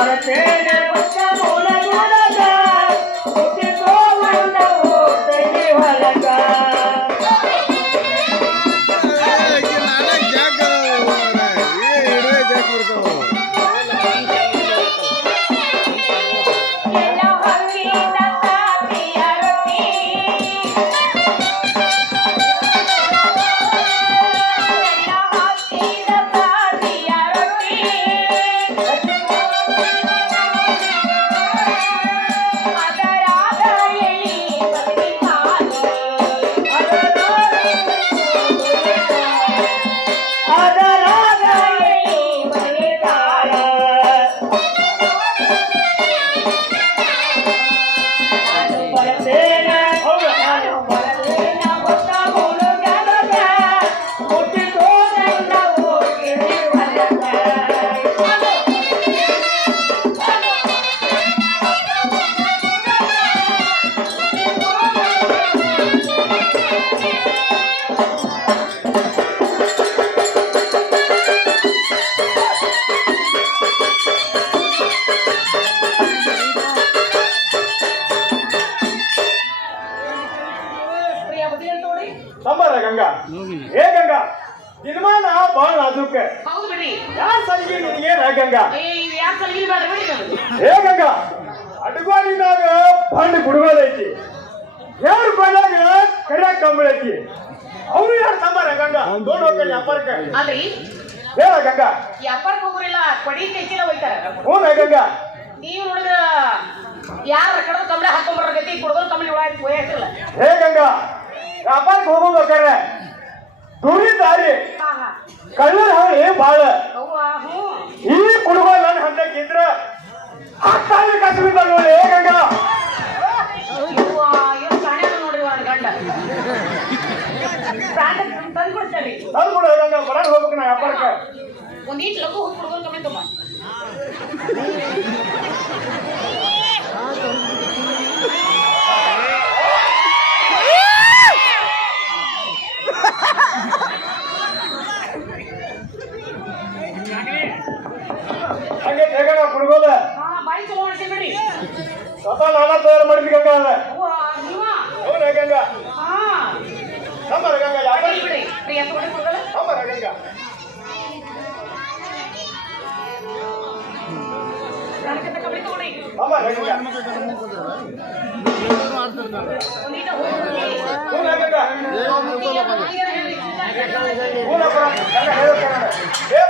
भारते ಸಂಬಾರ ಗಂಗಾ. ಏ ಗಂಗಾ ದಿನಮಾನ ಬಾಳ ಅದಕ್ಕೆ ಹೌದು ಬಿಡಿ ಯಾರ ಸಂಗಿ ನಿನಗೇನ ಗಂಗಾ? ಏ ಯಾಕೆ ಸಲ್ಗಿ ಬೇಡ ಬಿಡಿ ಏ ಗಂಗಾ ಅಡ್ಗೋಲಿನಾಗ ಬಂಡ್ ಗುಡುಗೋದೈತಿ ಯಾರ ಬಂದಾಗ ಕರಿಯ ಕಂಬಳೈತಿ? ಅವ್ರು ಯಾರು ಸಂಬಾರ ಗಂಗಾ? ದೊಡ್ಡ ಹೋಗ್ತಾನೆ ಅಪ್ಪರ್ಕ. ಅಲ್ರಿ? ಹೇಳ ಗಂಗಾ. ವ್ಯಾಪಾರಕ್ಕೆ ಹೋಗ್ರಿಲ್ಲ ಕೊಡಿ ತೆಚ್ಚಿಲ್ಲ ಹೋಯ್ತಾರ. ಹ್ಞೂ ಗಂಗಾ. ನೀವು ನೋಡಿದ್ರ ಯಾರ ಕಡೆ ಕಂಬಳ ಹಾಕೊಂಡ್ಬರ್ಗತಿ ಕುಡ್ಕೊಂಡು ಕಂಬಳಿ ಒಳಗೆ ಹೋಯ್ತಿರಲ್ಲ ಹೇ ಗಂಗಾ. ವ್ಯಾಪಾರಕ್ಕೆ ಹೋಗ್ಬೇಕಾರೆ ದೂರಿ ದಾರಿ. ಕಳ್ಳರ ಹಾಳಿ ಬಾಳ. ಈ ಕುಡುಗೋಲ್ ನನ್ನ ಹಂತಕ್ಕಿದ್ರ ಹತ್ತಾರು ಕಸಬಿದ್ದ ನೋಡಿ ಹೇಗಂಗ ತಂದು ಕೊಡ್ತಾರೆ ತಂದು ಬಿಡು ಗಂಗಾ ಬಡ ಹೋಗ್ಬೇಕು ನಾ ವ್ಯಾಪಾರಕ್ಕೆ. ಒಂದ್ ಈಟ್ ಲಘು ಹೋಗಿ ಕುಡ್ಕೊಂಡು ಕಮ್ಮಿ ತುಂಬ ಹಂಗೆ ಹೇಗಣ್ಣ ಕುಡುಗೋಲ ಹಾ ಬಾಯಿ ಚಲೋ ಮಾಡ್ತೀನಿ ಬಿಡಿ ಸ್ವತಃ ನಾನಾ ತಯಾರು ಮಾಡಿದ್ವಿ ಗಂಗಾ ಅದ ಅವ್ವ ನೀವ ಹೌದಾ ಗಂಗಾ ಹಾ ನಂಬರ ಗಂಗಾ ಯಾವ ಬಿಡಿ ಬಿಡಿ ಪ್ರಿಯ ತಗೊಂಡು ಕುಡ್ದಲ್ಲ ನಂಬರ ಗಂಗಾ ಪ್ರಾಣಕ್ಕೆ ತಕ್ಕ ಕಂಬಳಿ ತಗೊಳ್ಳಿ ನಂಬರ ಗಂಗಾ ಒಂದ್